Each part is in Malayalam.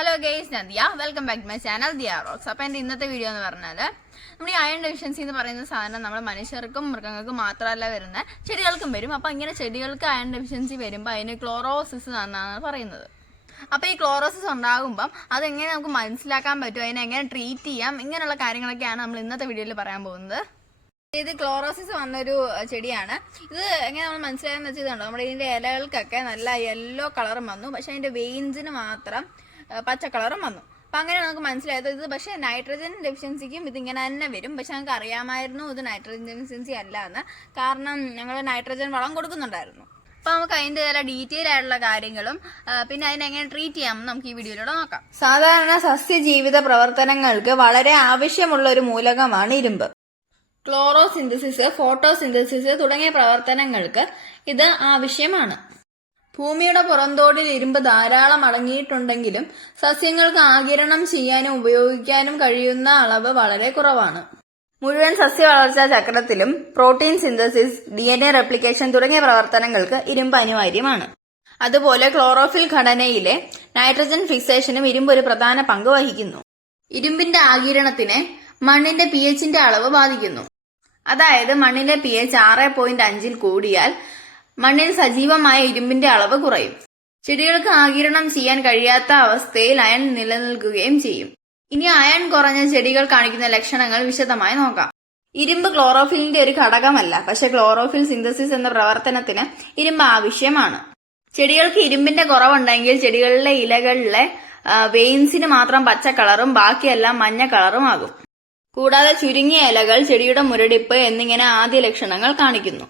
ഹലോ ഗെയ്സ് ഞാൻ Diya. Welcome back to my channel Diya rocks അപ്പോൾ എന്റെ ഇന്നത്തെ വീഡിയോ എന്ന് പറഞ്ഞാൽ നമ്മുടെ അയൺ ഡെഫിഷ്യൻസി എന്ന് പറയുന്ന സാധനം നമ്മൾ മനുഷ്യർക്കും മൃഗങ്ങൾക്കും മാത്രമല്ല വരുന്ന ചെടികൾക്കും വരും. അപ്പോൾ ഇങ്ങനെ ചെടികൾക്ക് അയൺ ഡെഫിഷ്യൻസി വരുമ്പോൾ അതിന് ക്ലോറോസിസ് എന്നാണ് പറയുന്നത്. അപ്പോൾ ഈ ക്ലോറോസിസ് ഉണ്ടാകുമ്പം അതെങ്ങനെ നമുക്ക് മനസ്സിലാക്കാൻ പറ്റും? അതിനെ എങ്ങനെ ട്രീറ്റ് ചെയ്യാം? ഇങ്ങനെയുള്ള കാര്യങ്ങളൊക്കെയാണ് നമ്മൾ ഇന്നത്തെ വീഡിയോയിൽ പറയാൻ പോകുന്നത്. ഇത് ക്ലോറോസിസ് വന്നൊരു ചെടിയാണ്. ഇത് എങ്ങനെ നമ്മൾ മനസ്സിലായെന്ന് വെച്ചിട്ടുണ്ടോ നമ്മുടെ ഇതിന്റെ ഇലകൾക്കൊക്കെ നല്ല യെല്ലോ കളറും വന്നു. പക്ഷേ അതിന്റെ വെയിൻസിന് മാത്രം പച്ച കളറും വന്നു. അപ്പൊ അങ്ങനെ നമുക്ക് മനസ്സിലായത് ഇത് പക്ഷേ നൈട്രജൻ ഡെഫിഷ്യൻസിക്കും ഇതിങ്ങനെ തന്നെ വരും. പക്ഷെ ഞങ്ങൾക്ക് അറിയാമായിരുന്നു ഇത് നൈട്രജൻ ഡെഫിഷ്യൻസി അല്ല എന്ന് കാരണം ഞങ്ങൾ നൈട്രജൻ വളം കൊടുക്കുന്നുണ്ടായിരുന്നു. അപ്പൊ നമുക്ക് അതിന്റെ ചില ഡീറ്റെയിൽ ആയിട്ടുള്ള കാര്യങ്ങളും പിന്നെ അതിനെ എങ്ങനെ ട്രീറ്റ് ചെയ്യാമെന്ന് നമുക്ക് ഈ വീഡിയോയിലൂടെ നോക്കാം. സാധാരണ സസ്യജീവിത പ്രവർത്തനങ്ങൾക്ക് വളരെ ആവശ്യമുള്ള ഒരു മൂലകമാണ് ഇരുമ്പ്. ക്ലോറോസിന്തസിസ് ഫോട്ടോസിന്തസിസ് തുടങ്ങിയ പ്രവർത്തനങ്ങൾക്ക് ഇത് ആവശ്യമാണ്. ഭൂമിയുടെ പുറന്തോടിൽ ഇരുമ്പ് ധാരാളം അടങ്ങിയിട്ടുണ്ടെങ്കിലും സസ്യങ്ങൾക്ക് ആകിരണം ചെയ്യാനും ഉപയോഗിക്കാനും കഴിയുന്ന അളവ് വളരെ കുറവാണ്. മുഴുവൻ സസ്യ വളർച്ചാ ചക്രത്തിലും protein synthesis D N A replication തുടങ്ങിയ പ്രവർത്തനങ്ങൾക്ക് ഇരുമ്പ് അനിവാര്യമാണ്. അതുപോലെ ക്ലോറോഫിൽ ഘടനയിലെ നൈട്രജൻ ഫിക്സേഷനും ഇരുമ്പ് ഒരു പ്രധാന പങ്ക് വഹിക്കുന്നു. ഇരുമ്പിന്റെ ആകിരണത്തിനെ മണ്ണിന്റെ പി എച്ചിന്റെ അളവ് ബാധിക്കുന്നു. അതായത് മണ്ണിന്റെ പി എച്ച് ആറ് പോയിന്റ് അഞ്ചിൽ കൂടിയാൽ മണ്ണിൽ സജീവമായ ഇരുമ്പിന്റെ അളവ് കുറയും. ചെടികൾക്ക് ആകിരണം ചെയ്യാൻ കഴിയാത്ത അവസ്ഥയിൽ അയൺ നിലനിൽക്കുകയും ചെയ്യും. ഇനി അയൺ കുറഞ്ഞ ചെടികൾ കാണിക്കുന്ന ലക്ഷണങ്ങൾ വിശദമായി നോക്കാം. ഇരുമ്പ് ക്ലോറോഫിലിന്റെ ഒരു ഘടകമല്ല പക്ഷെ ക്ലോറോഫിൽ സിന്തസിസ് എന്ന പ്രവർത്തനത്തിന് ഇരുമ്പ് ആവശ്യമാണ്. ചെടികൾക്ക് ഇരുമ്പിന്റെ കുറവുണ്ടെങ്കിൽ ചെടികളിലെ ഇലകളിലെ വെയിൻസിന് മാത്രം പച്ച കളറും ബാക്കിയെല്ലാം മഞ്ഞ കളറും ആകും. കൂടാതെ ചുരുങ്ങിയ ഇലകൾ ചെടിയുടെ മുരടിപ്പ് എന്നിങ്ങനെ ആദ്യ ലക്ഷണങ്ങൾ കാണിക്കുന്നു.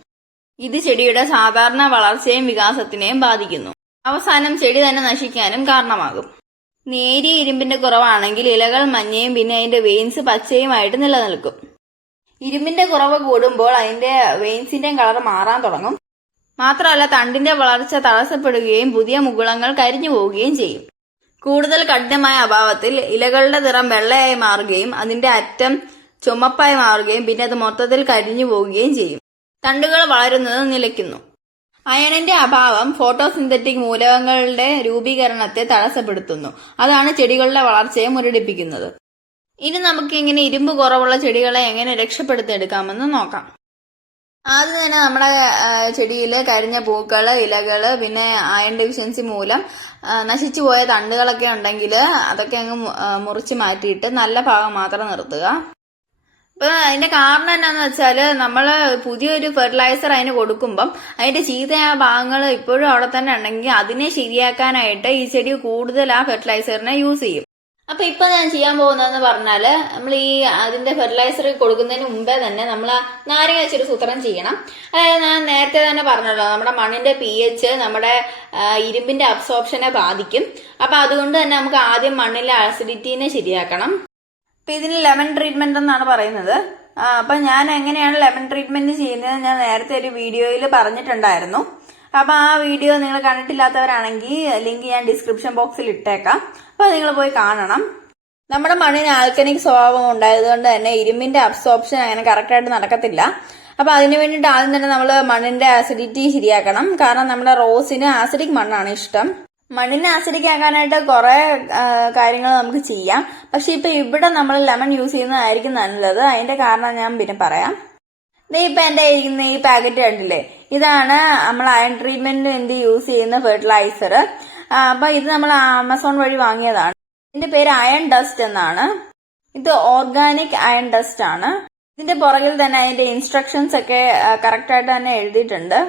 ഇത് ചെടിയുടെ സാധാരണ വളർച്ചയും വികാസത്തിനെയും ബാധിക്കുന്നു. അവസാനം ചെടി തന്നെ നശിക്കാനും കാരണമാകും. നേരിയ ഇരുമ്പിന്റെ കുറവാണെങ്കിൽ ഇലകൾ മഞ്ഞയും പിന്നെ അതിന്റെ വെയിൻസ് പച്ചയുമായിട്ട് നിലനിൽക്കും. ഇരുമ്പിന്റെ കുറവ് കൂടുമ്പോൾ അതിന്റെ വെയിൻസിന്റെയും കളർ മാറാൻ തുടങ്ങും. മാത്രമല്ല തണ്ടിന്റെ വളർച്ച തടസ്സപ്പെടുകയും പുതിയ മുകുളങ്ങൾ കരിഞ്ഞു പോവുകയും ചെയ്യും. കൂടുതൽ കഠിനമായ അഭാവത്തിൽ ഇലകളുടെ നിറം വെള്ളയായി മാറുകയും അതിന്റെ അറ്റം ചുമപ്പായി മാറുകയും പിന്നെ അത് മൊത്തത്തിൽ കരിഞ്ഞു പോവുകയും ചെയ്യും. തണ്ടുകൾ വളരുന്നത് നിലയ്ക്കുന്നു. അയണിന്റെ അഭാവം ഫോട്ടോസിന്തറ്റിക് മൂലകങ്ങളുടെ രൂപീകരണത്തെ തടസ്സപ്പെടുത്തുന്നു. അതാണ് ചെടികളുടെ വളർച്ചയെ മുരടിപ്പിക്കുന്നത്. ഇനി നമുക്ക് ഇങ്ങനെ ഇരുമ്പ് കുറവുള്ള ചെടികളെ എങ്ങനെ രക്ഷപ്പെടുത്തിയെടുക്കാമെന്ന് നോക്കാം. ആദ്യം തന്നെ നമ്മുടെ ചെടിയിൽ കരിഞ്ഞ പൂക്കൾ ഇലകൾ പിന്നെ അയൺ ഡെഫിഷ്യൻസി മൂലം നശിച്ചു പോയ തണ്ടുകളൊക്കെ ഉണ്ടെങ്കിൽ അതൊക്കെ അങ്ങ് മുറിച്ച് മാറ്റിയിട്ട് നല്ല ഭാഗം മാത്രം നിർത്തുക. ഇപ്പൊ അതിന്റെ കാരണം എന്നാന്ന് വെച്ചാൽ നമ്മൾ പുതിയൊരു ഫെർട്ടിലൈസർ അതിന് കൊടുക്കുമ്പം അതിന്റെ ചീത്തയായ ഭാഗങ്ങൾ ഇപ്പോഴും അവിടെ തന്നെ ഉണ്ടെങ്കിൽ അതിനെ ശരിയാക്കാനായിട്ട് ഈ ചെടി കൂടുതൽ ആ ഫെർട്ടിലൈസറിനെ യൂസ് ചെയ്യും. അപ്പൊ ഇപ്പൊ ഞാൻ ചെയ്യാൻ പോകുന്നതെന്ന് പറഞ്ഞാൽ നമ്മൾ ഈ അതിന്റെ ഫെർട്ടിലൈസർ കൊടുക്കുന്നതിന് മുമ്പേ തന്നെ നമ്മൾ നാരങ്ങ വെച്ചൊരു സൂത്രം ചെയ്യണം. അതായത് ഞാൻ നേരത്തെ തന്നെ പറഞ്ഞല്ലോ നമ്മുടെ മണ്ണിന്റെ പി എച്ച് നമ്മുടെ ഇരുമ്പിന്റെ അബ്സോർപ്ഷനെ ബാധിക്കും. അപ്പൊ അതുകൊണ്ട് തന്നെ നമുക്ക് ആദ്യം മണ്ണിലെ അസിഡിറ്റിനെ ശരിയാക്കണം. അപ്പൊ ഇതിന് ലെമൺ ട്രീറ്റ്മെന്റ് എന്നാണ് പറയുന്നത്. അപ്പൊ ഞാൻ എങ്ങനെയാണ് ലെമൺ ട്രീറ്റ്മെന്റ് ചെയ്യുന്നത് ഞാൻ നേരത്തെ ഒരു വീഡിയോയിൽ പറഞ്ഞിട്ടുണ്ടായിരുന്നു. അപ്പൊ ആ വീഡിയോ നിങ്ങൾ കണ്ടിട്ടില്ലാത്തവരാണെങ്കിൽ ലിങ്ക് ഞാൻ ഡിസ്ക്രിപ്ഷൻ ബോക്സിൽ ഇട്ടേക്കാം. അപ്പൊ നിങ്ങൾ പോയി കാണണം. നമ്മുടെ മണ്ണിന് ആൽക്കനിക് സ്വഭാവം ഉണ്ടായതുകൊണ്ട് തന്നെ ഇരുമ്പിന്റെ അബ്സോർപ്ഷൻ അങ്ങനെ കറക്റ്റായിട്ട് നടക്കത്തില്ല. അപ്പൊ അതിനു വേണ്ടിയിട്ട് ആദ്യം തന്നെ നമ്മൾ മണ്ണിന്റെ ആസിഡിറ്റി ശരിയാക്കണം. കാരണം നമ്മുടെ റോസിന് ആസിഡിക് മണ്ണാണ് ഇഷ്ടം. മണ്ണിനെ ആസിഡിക് ആക്കാനായിട്ട് കുറെ കാര്യങ്ങൾ നമുക്ക് ചെയ്യാം. പക്ഷെ ഇപ്പൊ ഇവിടെ നമ്മൾ ലെമൺ യൂസ് ചെയ്യുന്നതായിരിക്കും നല്ലത്. അതിന്റെ കാരണം ഞാൻ പിന്നെ പറയാം. ദേ ഇപ്പൊ എന്റെ ഇരിക്കുന്ന ഈ പാക്കറ്റ് കണ്ടില്ലേ? ഇതാണ് നമ്മൾ അയൺ ട്രീറ്റ്മെന്റിന് വേണ്ടി യൂസ് ചെയ്യുന്ന ഫെർട്ടിലൈസർ. അപ്പൊ ഇത് നമ്മൾ ആമസോൺ വഴി വാങ്ങിയതാണ്. ഇതിന്റെ പേര് അയൺ ഡസ്റ്റ് എന്നാണ്. ഇത് ഓർഗാനിക് അയൺ ഡസ്റ്റ് ആണ്. ഇതിന്റെ പുറകിൽ തന്നെ അതിന്റെ ഇൻസ്ട്രക്ഷൻസ് ഒക്കെ കറക്റ്റായിട്ട് തന്നെ എഴുതിയിട്ടുണ്ട്.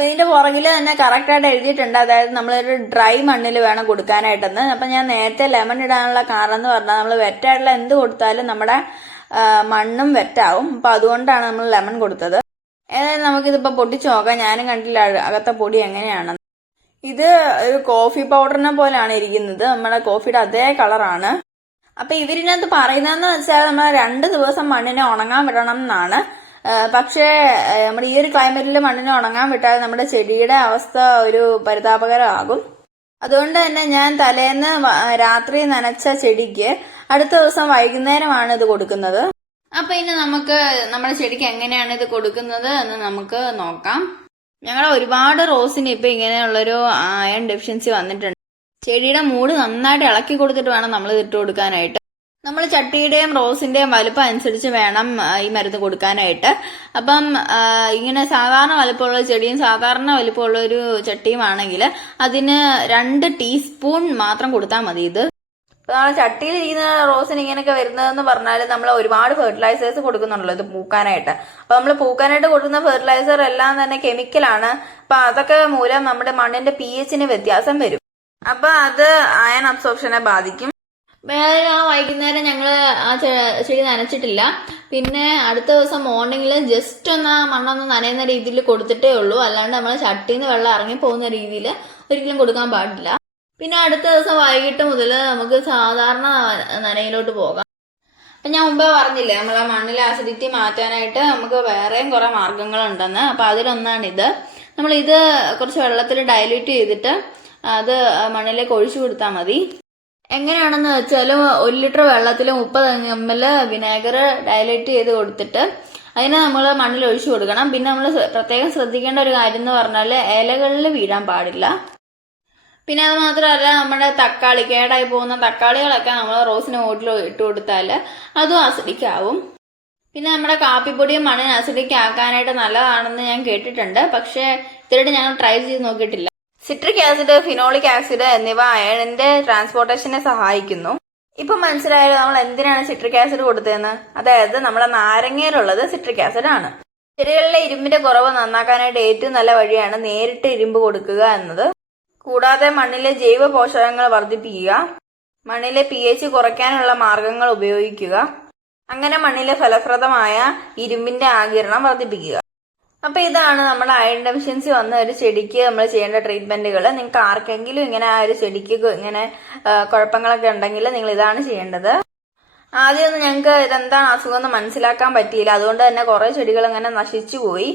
അപ്പൊ ഇതിന്റെ പുറകിൽ തന്നെ കറക്റ്റ് ആയിട്ട് എഴുതിയിട്ടുണ്ട്. അതായത് നമ്മളൊരു ഡ്രൈ മണ്ണിൽ വേണം കൊടുക്കാനായിട്ടെന്ന്. അപ്പൊ ഞാൻ നേരത്തെ ലെമൺ ഇടാനുള്ള കാരണം എന്ന് പറഞ്ഞാൽ നമ്മൾ വെറ്റായിട്ടുള്ള എന്ത് കൊടുത്താലും നമ്മുടെ മണ്ണും വെറ്റാവും. അപ്പൊ അതുകൊണ്ടാണ് നമ്മൾ ലെമൺ കൊടുത്തത്. ഏതായാലും നമുക്കിതിപ്പോ പൊട്ടിച്ചു നോക്കാം. ഞാനും കണ്ടില്ല അകത്തെ പൊടി എങ്ങനെയാണ്. ഇത് ഒരു കോഫി പൗഡറിനെ പോലെയാണ് ഇരിക്കുന്നത്. നമ്മുടെ കോഫിയുടെ അതേ കളറാണ് അപ്പൊ ഇവരിനകത്ത് പറയുന്നതെന്ന് വെച്ചാൽ നമ്മൾ രണ്ട് ദിവസം മണ്ണിനെ ഉണങ്ങാൻ വിടണം എന്നാണ്. പക്ഷേ നമ്മുടെ ഈ ഒരു ക്ലൈമറ്റിൽ മണ്ണിന് ഉണങ്ങാൻ വിട്ടാൽ നമ്മുടെ ചെടിയുടെ അവസ്ഥ ഒരു പരിതാപകരമാകും. അതുകൊണ്ട് തന്നെ ഞാൻ തലേന്ന് രാത്രി നനച്ച ചെടിക്ക് അടുത്ത ദിവസം വൈകുന്നേരമാണ് ഇത് കൊടുക്കുന്നത്. അപ്പൊ ഇനി നമുക്ക് നമ്മുടെ ചെടിക്ക് എങ്ങനെയാണ് ഇത് കൊടുക്കുന്നത് എന്ന് നമുക്ക് നോക്കാം. ഞങ്ങൾ ഒരുപാട് റോസിന് ഇപ്പൊ ഇങ്ങനെയുള്ളൊരു അയൺ ഡെഫിഷ്യൻസി വന്നിട്ടുണ്ട്. ചെടിയുടെ മൂട് നന്നായിട്ട് ഇളക്കി കൊടുത്തിട്ട് വേണം നമ്മൾ ഇട്ട് കൊടുക്കാനായിട്ട്. നമ്മൾ ചട്ടിയുടെയും റോസിന്റെയും വലുപ്പം അനുസരിച്ച് വേണം ഈ മരുന്ന് കൊടുക്കാനായിട്ട്. അപ്പം ഇങ്ങനെ സാധാരണ വലുപ്പമുള്ള ചെടിയും സാധാരണ വലുപ്പമുള്ള ഒരു ചട്ടിയുമാണെങ്കിൽ അതിന് രണ്ട് ടീസ്പൂൺ മാത്രം കൊടുത്താൽ മതി ഇത്. നമ്മളെ ചട്ടിയിലിരിക്കുന്ന റോസിന് ഇങ്ങനെയൊക്കെ വരുന്നതെന്ന് പറഞ്ഞാൽ നമ്മൾ ഒരുപാട് ഫെർട്ടിലൈസേഴ്സ് കൊടുക്കുന്നുണ്ടല്ലോ ഇത് പൂക്കാനായിട്ട്. അപ്പൊ നമ്മൾ പൂക്കാനായിട്ട് കൊടുക്കുന്ന ഫെർട്ടിലൈസർ എല്ലാം തന്നെ കെമിക്കലാണ് അപ്പൊ അതൊക്കെ മൂലം നമ്മുടെ മണ്ണിന്റെ പി എച്ചിന് വ്യത്യാസം വരും. അപ്പൊ അത് അയൺ അബ്സോർപ്ഷനെ ബാധിക്കും. വേറെ ആ വൈകുന്നേരം ഞങ്ങൾ ആ ചെടി നനച്ചിട്ടില്ല. പിന്നെ അടുത്ത ദിവസം മോർണിംഗിൽ ജസ്റ്റ് ഒന്ന് ആ മണ്ണൊന്ന് നനയുന്ന രീതിയിൽ കൊടുത്തിട്ടേ ഉള്ളൂ. അല്ലാണ്ട് നമ്മൾ ചട്ടിയിൽ നിന്ന് വെള്ളം ഇറങ്ങി പോകുന്ന രീതിയിൽ ഒരിക്കലും കൊടുക്കാൻ പാടില്ല. പിന്നെ അടുത്ത ദിവസം വൈകിട്ട് മുതൽ നമുക്ക് സാധാരണ നനയിലോട്ട് പോകാം. അപ്പൊ ഞാൻ മുമ്പേ പറഞ്ഞില്ലേ നമ്മളെ മണ്ണിലെ ആസിഡിറ്റി മാറ്റാനായിട്ട് നമുക്ക് വേറെയും കുറെ മാർഗങ്ങളുണ്ടെന്ന്. അപ്പൊ അതിലൊന്നാണിത് നമ്മൾ ഇത് കുറച്ച് വെള്ളത്തിൽ ഡൈല്യൂട്ട് ചെയ്തിട്ട് അത് മണ്ണിലേക്ക് ഒഴിച്ചു കൊടുത്താൽ മതി. എങ്ങനെയാണെന്ന് വെച്ചാൽ ഒരു ലിറ്റർ വെള്ളത്തിൽ മുപ്പത് എം എൽ വിനാഗർ ഡയലേറ്റ് ചെയ്ത് കൊടുത്തിട്ട് അതിനെ നമ്മൾ മണ്ണിൽ ഒഴിച്ചു കൊടുക്കണം. പിന്നെ നമ്മൾ പ്രത്യേകം ശ്രദ്ധിക്കേണ്ട ഒരു കാര്യം എന്ന് പറഞ്ഞാൽ ഇലകളിൽ വീഴാൻ പാടില്ല. പിന്നെ അത് മാത്രമല്ല നമ്മുടെ തക്കാളി കേടായി പോകുന്ന തക്കാളികളൊക്കെ നമ്മൾ റോസിന് ഓട്ടിൽ ഇട്ട് കൊടുത്താൽ അതും അസിഡിക്കാവും പിന്നെ നമ്മുടെ കാപ്പിപ്പൊടിയും മണ്ണിന് അസിഡിക് ആക്കാനായിട്ട് നല്ലതാണെന്ന് ഞാൻ കേട്ടിട്ടുണ്ട്. പക്ഷേ ഇത്തിരി ഞങ്ങൾ ട്രൈ ചെയ്ത് നോക്കിയിട്ടില്ല. സിട്രിക് ആസിഡ് ഫിനോളിക് ആസിഡ് എന്നിവ അയണിന്റെ ട്രാൻസ്പോർട്ടേഷനെ സഹായിക്കുന്നു. ഇപ്പൊ മനസ്സിലായത് നമ്മൾ എന്തിനാണ് സിട്രിക് ആസിഡ് കൊടുത്തതെന്ന്? അതായത് നമ്മളെ നാരങ്ങയിലുള്ളത് സിട്രിക് ആസിഡ് ആണ്. ചെടികളിലെ ഇരുമ്പിന്റെ കുറവ് നന്നാക്കാനായിട്ട് ഏറ്റവും നല്ല വഴിയാണ് നേരിട്ട് ഇരുമ്പ് കൊടുക്കുക എന്നത്. കൂടാതെ മണ്ണിലെ ജൈവ പോഷകങ്ങൾ വർദ്ധിപ്പിക്കുക മണ്ണിലെ പി എച്ച് കുറയ്ക്കാനുള്ള മാർഗങ്ങൾ ഉപയോഗിക്കുക അങ്ങനെ മണ്ണിലെ ഫലപ്രദമായ ഇരുമ്പിന്റെ ആകിരണം വർദ്ധിപ്പിക്കുക. അപ്പൊ ഇതാണ് നമ്മുടെ അയൺ ഡെഫിഷ്യൻസി വന്ന ഒരു ചെടിക്ക് നമ്മൾ ചെയ്യേണ്ട ട്രീറ്റ്മെന്റുകൾ നിങ്ങൾക്ക് ആർക്കെങ്കിലും ഇങ്ങനെ ആ ഒരു ചെടിക്ക് ഇങ്ങനെ കുഴപ്പങ്ങളൊക്കെ ഉണ്ടെങ്കിൽ നിങ്ങൾ ഇതാണ് ചെയ്യേണ്ടത്. ആദ്യമൊന്നും ഞങ്ങൾക്ക് ഇതെന്താണ് അസുഖം എന്ന് മനസ്സിലാക്കാൻ പറ്റിയില്ല. അതുകൊണ്ട് തന്നെ കുറെ ചെടികൾ ഇങ്ങനെ നശിച്ചു പോയി.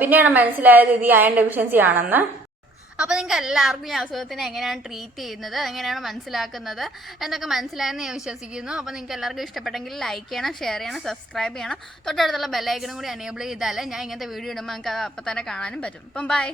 പിന്നെയാണ് മനസ്സിലായത് ഇത് അയൺ ഡെഫിഷ്യൻസി ആണെന്ന്. അപ്പൊ നിങ്ങൾക്ക് എല്ലാവർക്കും ഈ അസുഖത്തിനെ എങ്ങനെയാണ് ട്രീറ്റ് ചെയ്യുന്നത് എങ്ങനെയാണ് മനസ്സിലാക്കുന്നത് എന്നൊക്കെ മനസ്സിലായെന്ന് ഞാൻ വിശ്വസിക്കുന്നു. അപ്പോൾ നിങ്ങൾക്ക് എല്ലാവർക്കും ഇഷ്ടപ്പെട്ടെങ്കിൽ ലൈക്ക് ചെയ്യണം ഷെയർ ചെയ്യണം സബ്സ്ക്രൈബ് ചെയ്യണം. തൊട്ടടുത്തുള്ള ബെല്ലൈക്കണും കൂടി എനേബിൾ ചെയ്താൽ ഞാൻ ഇങ്ങനത്തെ വീഡിയോ ഇടുമ്പോൾ നിങ്ങൾക്ക് അത് അപ്പം തന്നെ കാണാനും പറ്റും. അപ്പം ബൈ